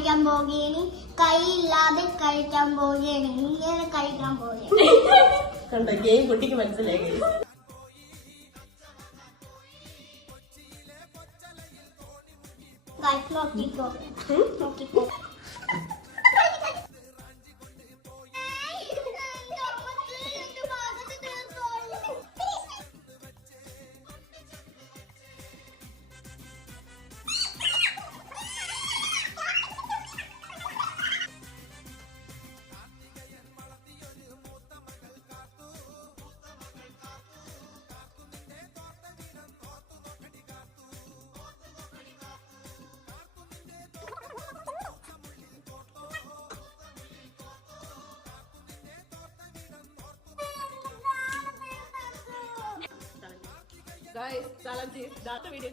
കഴിക്കാൻ പോവുകയാണ്, കൈയില്ലാതെ കഴിക്കാൻ പോവുകയാണ്, ഇങ്ങനെ കഴിക്കാൻ പോവുകയാണ്. കണ്ടോ ഗെയിം കുട്ടിക്ക് മനസ്സിലായി. നോക്കിക്കോ നോക്കിക്കോ. Guys, challenge is data video.